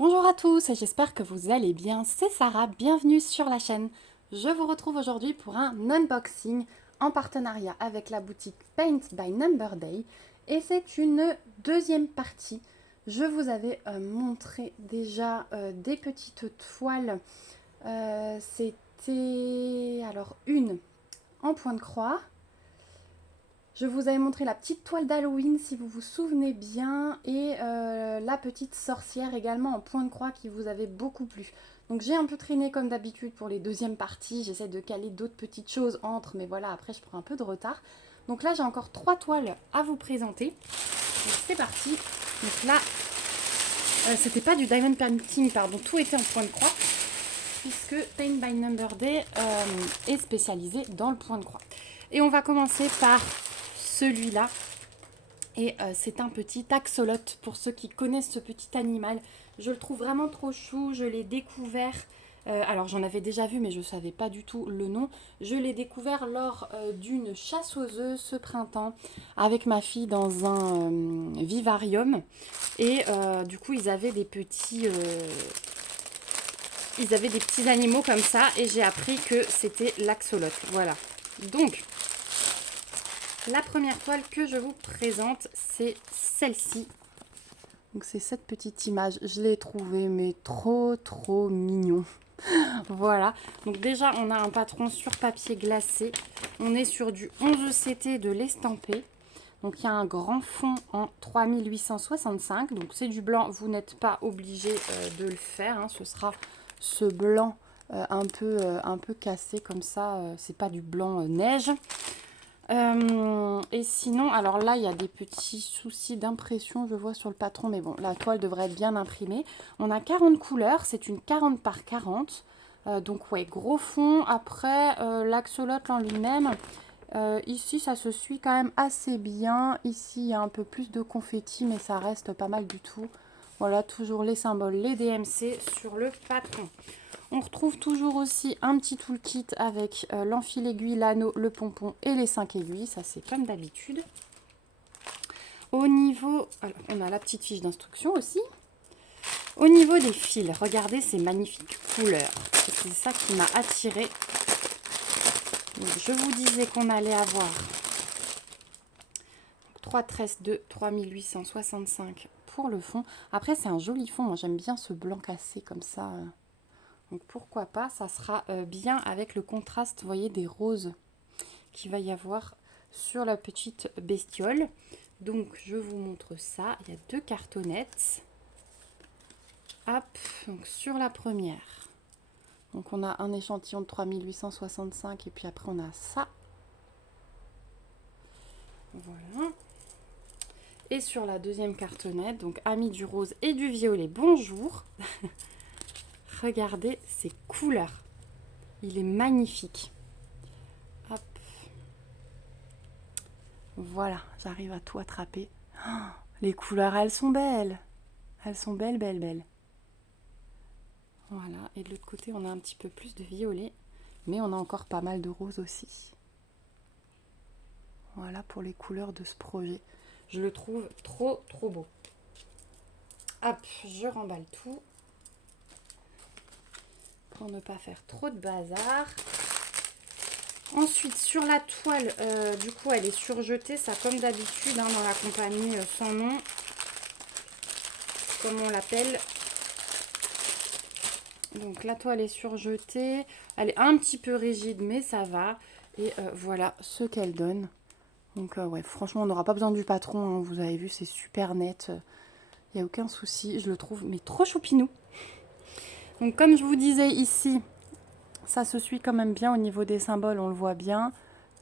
Bonjour à tous et j'espère que vous allez bien, c'est Sarah, bienvenue sur la chaîne. Je vous retrouve aujourd'hui pour un unboxing en partenariat avec la boutique Paint by Number Day et c'est une deuxième partie. Je vous avais montré déjà des petites toiles, c'était alors une en point de croix. Je vous avais montré la petite toile d'Halloween si vous vous souvenez bien et la petite sorcière également en point de croix qui vous avait beaucoup plu. Donc j'ai un peu traîné comme d'habitude pour les deuxièmes parties, j'essaie de caler d'autres petites choses entre, mais voilà, après je prends un peu de retard. Donc là j'ai encore 3 toiles à vous présenter. Donc c'est parti. Donc là, c'était pas du diamond painting, pardon, tout était en point de croix puisque Paint by Number Day est spécialisé dans le point de croix. Et on va commencer par celui-là. Et c'est un petit axolot pour ceux qui connaissent ce petit animal. Je le trouve vraiment trop chou, je l'ai découvert. Alors j'en avais déjà vu mais je ne savais pas du tout le nom. Je l'ai découvert lors d'une chasse aux œufs ce printemps avec ma fille dans un vivarium. Et du coup ils avaient des petits... animaux comme ça et j'ai appris que c'était l'axolot. Voilà. Donc, la première toile que je vous présente, c'est celle-ci. Donc c'est cette petite image. Je l'ai trouvée mais trop mignon. Voilà. Donc déjà, on a un patron sur papier glacé. On est sur du 11CT de l'estampé. Donc il y a un grand fond en 3865. Donc c'est du blanc. Vous n'êtes pas obligé de le faire. Hein. Ce sera ce blanc un peu cassé comme ça. C'est pas du blanc neige. Et sinon, alors là, il y a des petits soucis d'impression, je vois sur le patron, mais bon, la toile devrait être bien imprimée. On a 40 couleurs, c'est une 40 par 40. Donc ouais, gros fond. Après, l'axolot en lui-même, ici, ça se suit quand même assez bien. Ici, il y a un peu plus de confetti, mais ça reste pas mal du tout. Voilà, toujours les symboles, les DMC sur le patron. On retrouve toujours aussi un petit toolkit avec l'enfil aiguille, l'anneau, le pompon et les 5 aiguilles. Ça, c'est comme d'habitude. Au niveau... Alors, on a la petite fiche d'instruction aussi. Au niveau des fils, regardez ces magnifiques couleurs. C'est ça qui m'a attirée. Je vous disais qu'on allait avoir 3 tresses de 3865 pour le fond. Après, c'est un joli fond. Moi, j'aime bien ce blanc cassé comme ça. Donc pourquoi pas, ça sera bien avec le contraste, vous voyez, des roses qu'il va y avoir sur la petite bestiole. Donc je vous montre ça, il y a 2 cartonnettes. Hop, donc sur la première, donc on a un échantillon de 3865 et puis après on a ça. Voilà. Et sur la deuxième cartonnette, donc amis du rose et du violet, bonjour. Regardez ces couleurs. Il est magnifique. Hop. Voilà, j'arrive à tout attraper. Oh, les couleurs, elles sont belles. Elles sont belles. Voilà, et de l'autre côté, on a un petit peu plus de violet. Mais on a encore pas mal de rose aussi. Voilà pour les couleurs de ce projet. Je le trouve trop beau. Hop, je remballe tout. Pour ne pas faire trop de bazar. Ensuite, sur la toile, du coup, elle est surjetée. Ça, comme d'habitude, hein, dans la compagnie sans nom, comme on l'appelle. Donc, la toile est surjetée. Elle est un petit peu rigide, mais ça va. Et voilà ce qu'elle donne. Donc, ouais, franchement, on n'aura pas besoin du patron. Hein, vous avez vu, c'est super net. Il n'y a aucun souci. Je le trouve, mais trop choupinou. Donc, comme je vous disais ici, ça se suit quand même bien au niveau des symboles, on le voit bien.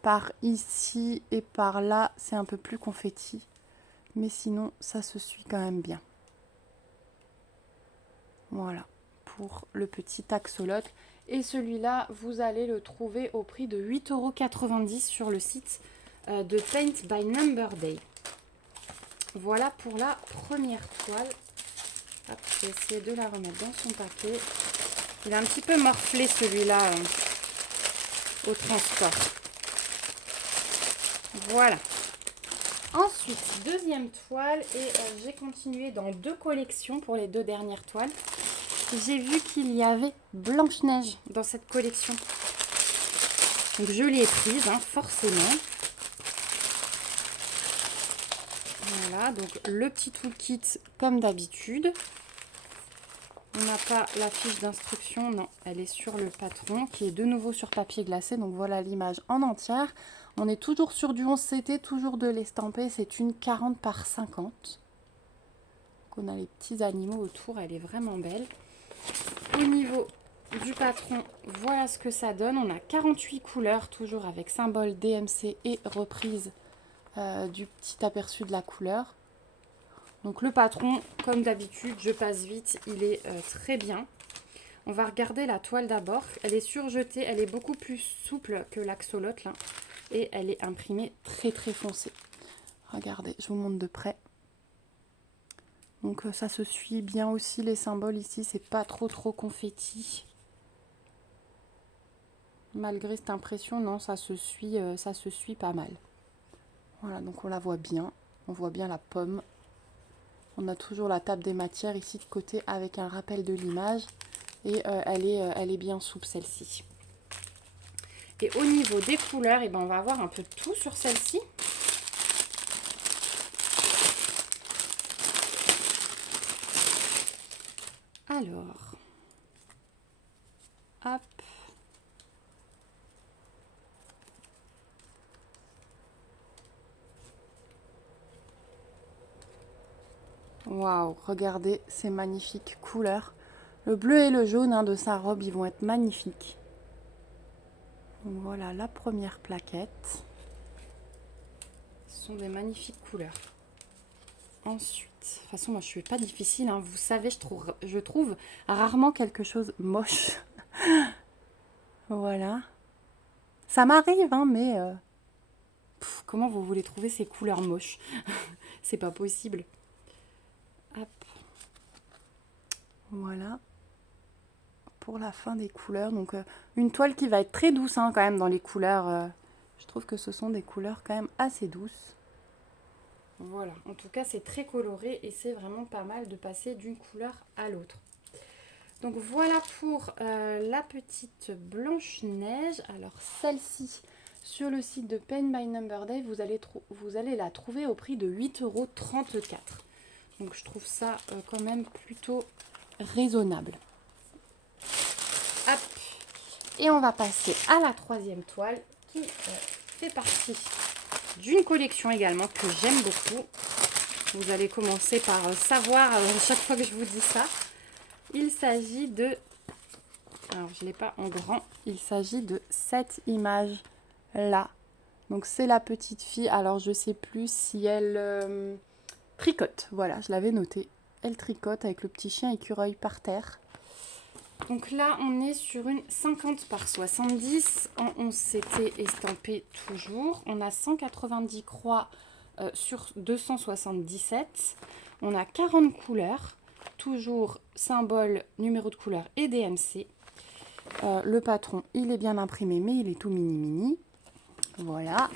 Par ici et par là, c'est un peu plus confetti. Mais sinon, ça se suit quand même bien. Voilà, pour le petit axolot. Et celui-là, vous allez le trouver au prix de 8,90 € sur le site de Paint by Number Day. Voilà pour la première toile. Hop, je vais essayer de la remettre dans son paquet. Il est un petit peu morflé celui-là au transport. Voilà. Ensuite, deuxième toile, et j'ai continué dans 2 collections pour les 2 dernières toiles. J'ai vu qu'il y avait Blanche-Neige dans cette collection. Donc je l'ai prise, hein, forcément. Voilà, donc le petit toolkit comme d'habitude. On n'a pas la fiche d'instruction, non, elle est sur le patron qui est de nouveau sur papier glacé. Donc voilà l'image en entière. On est toujours sur du 11CT, toujours de l'estampé. C'est une 40 par 50. Donc on a les petits animaux autour, elle est vraiment belle. Au niveau du patron, voilà ce que ça donne. On a 48 couleurs, toujours avec symbole DMC et reprise du petit aperçu de la couleur. Donc le patron, comme d'habitude, je passe vite, il est très bien. On va regarder la toile d'abord. Elle est surjetée, elle est beaucoup plus souple que l'axolote là. Et elle est imprimée très très foncée. Regardez, je vous montre de près. Donc ça se suit bien aussi, les symboles ici, c'est pas trop confetti. Malgré cette impression, non, ça se suit pas mal. Voilà, donc on la voit bien. On voit bien la pomme. On a toujours la table des matières ici de côté avec un rappel de l'image. Et elle est bien souple celle-ci. Et au niveau des couleurs, eh ben, on va avoir un peu de tout sur celle-ci. Alors, hop. Waouh, regardez ces magnifiques couleurs. Le bleu et le jaune hein, de sa robe, ils vont être magnifiques. Donc voilà la première plaquette. Ce sont des magnifiques couleurs. Ensuite, de toute façon, moi je suis pas difficile, hein. Vous savez, je trouve rarement quelque chose moche. Voilà. Ça m'arrive, hein, mais comment vous voulez trouver ces couleurs moches? C'est pas possible. Hop. Voilà. Pour la fin des couleurs. Donc une toile qui va être très douce hein, quand même dans les couleurs. Je trouve que ce sont des couleurs quand même assez douces. Voilà, en tout cas c'est très coloré et c'est vraiment pas mal de passer d'une couleur à l'autre. Donc voilà pour la petite Blanche-Neige. Alors celle-ci, sur le site de Paint by Number Day, vous allez la trouver au prix de 8,34 €. Donc je trouve ça quand même plutôt raisonnable. Hop. Et on va passer à la troisième toile qui fait partie d'une collection également que j'aime beaucoup. Vous allez commencer par savoir chaque fois que je vous dis ça. Il s'agit de... Alors je ne l'ai pas en grand. Il s'agit de cette image là. Donc c'est la petite fille. Alors je ne sais plus si elle tricote. Voilà, je l'avais noté. Elle tricote avec le petit chien écureuil par terre. Donc là, on est sur une 50 par 70 en 11CT estampé toujours. On a 190 croix sur 277. On a 40 couleurs, toujours symbole, numéro de couleur et DMC. Le patron, il est bien imprimé, mais il est tout mini. Voilà.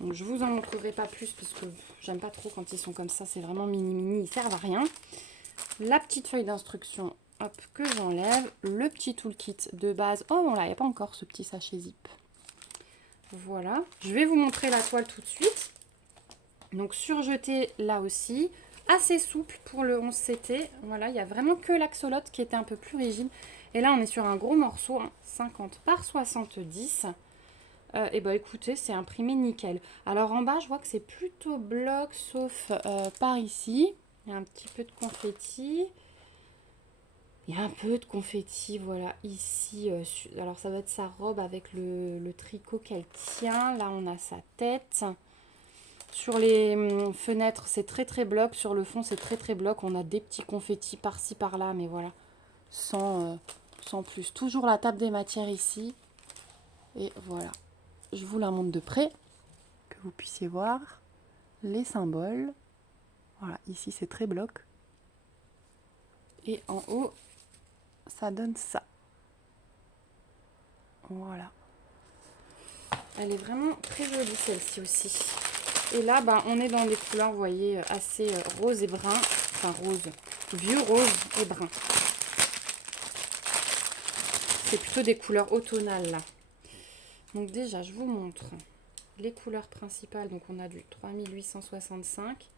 Donc je vous en montrerai pas plus parce que j'aime pas trop quand ils sont comme ça. C'est vraiment mini, ils servent à rien. La petite feuille d'instruction, hop, que j'enlève. Le petit toolkit de base. Oh, bon là, il n'y a pas encore ce petit sachet zip. Voilà. Je vais vous montrer la toile tout de suite. Donc, surjeté là aussi. Assez souple pour le 11CT. Voilà, il n'y a vraiment que l'axolote qui était un peu plus rigide. Et là, on est sur un gros morceau, hein, 50 par 70. Et bah écoutez, c'est imprimé nickel. Alors, en bas, je vois que c'est plutôt bloc, sauf par ici. Il y a un petit peu de confetti. Il y a un peu de confetti, voilà, ici. Alors, ça va être sa robe avec le tricot qu'elle tient. Là, on a sa tête. Sur les fenêtres, c'est très bloc. Sur le fond, c'est très bloc. On a des petits confettis par-ci, par-là, mais voilà, sans plus. Toujours la table des matières ici. Et voilà, je vous la montre de près, que vous puissiez voir les symboles. Voilà, ici, c'est très bloc. Et en haut, ça donne ça. Voilà. Elle est vraiment très jolie celle-ci aussi. Et là, ben, on est dans des couleurs, vous voyez, assez rose et brun. Enfin, rose, vieux rose et brun. C'est plutôt des couleurs automnales, là. Donc déjà, je vous montre les couleurs principales. Donc on a du 3865.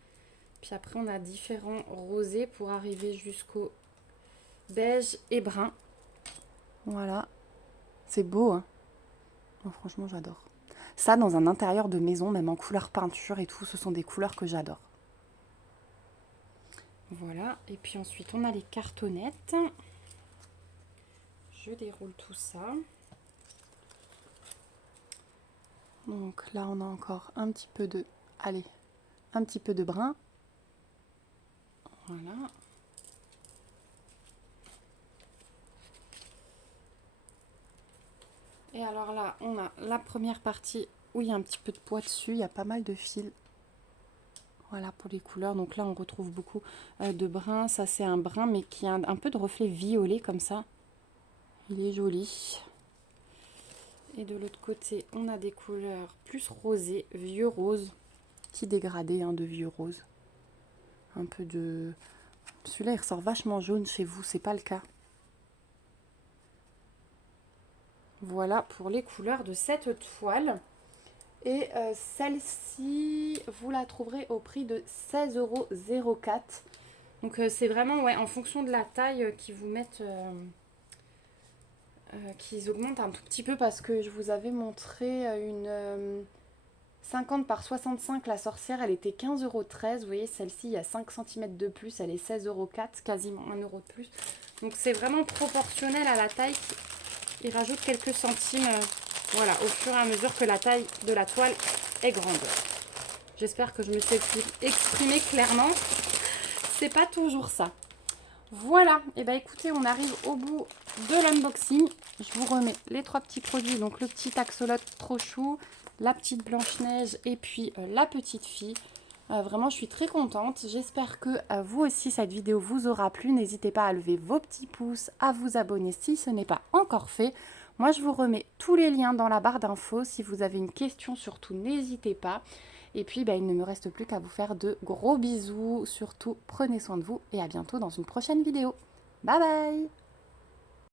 Puis après, on a différents rosés pour arriver jusqu'au beige et brun. Voilà. C'est beau, hein. Oh, franchement, j'adore. Ça, dans un intérieur de maison, même en couleur peinture et tout, ce sont des couleurs que j'adore. Voilà. Et puis ensuite, on a les cartonnettes. Je déroule tout ça. Donc là, on a encore un petit peu de... Allez, un petit peu de brun. Voilà. Et alors là, on a la première partie où il y a un petit peu de poids dessus. Il y a pas mal de fils. Voilà pour les couleurs. Donc là, on retrouve beaucoup de brun. Ça, c'est un brun, mais qui a un peu de reflet violet comme ça. Il est joli. Et de l'autre côté, on a des couleurs plus rosées, vieux rose. Petit dégradé hein, de vieux rose. Un peu de... Celui-là, il ressort vachement jaune chez vous. C'est pas le cas. Voilà pour les couleurs de cette toile. Et celle-ci, vous la trouverez au prix de 16,04 €. Donc c'est vraiment ouais, en fonction de la taille qu'ils vous mettent, qu'ils augmentent un tout petit peu parce que je vous avais montré une 50 par 65, la sorcière, elle était 15,13 €. Vous voyez, celle-ci, il y a 5 cm de plus, elle est 16,04 €, quasiment 1 € de plus. Donc c'est vraiment proportionnel à la taille. Il rajoute quelques centimes voilà, au fur et à mesure que la taille de la toile est grande. J'espère que je me suis exprimée clairement. C'est pas toujours ça. Voilà, et bien écoutez, on arrive au bout de l'unboxing. Je vous remets les 3 petits produits, donc le petit axolote trop chou, la petite Blanche-Neige et puis la petite fille. Vraiment, je suis très contente. J'espère que vous aussi, cette vidéo vous aura plu. N'hésitez pas à lever vos petits pouces, à vous abonner si ce n'est pas encore fait. Moi, je vous remets tous les liens dans la barre d'infos. Si vous avez une question, surtout, n'hésitez pas. Et puis, il ne me reste plus qu'à vous faire de gros bisous. Surtout, prenez soin de vous et à bientôt dans une prochaine vidéo. Bye bye!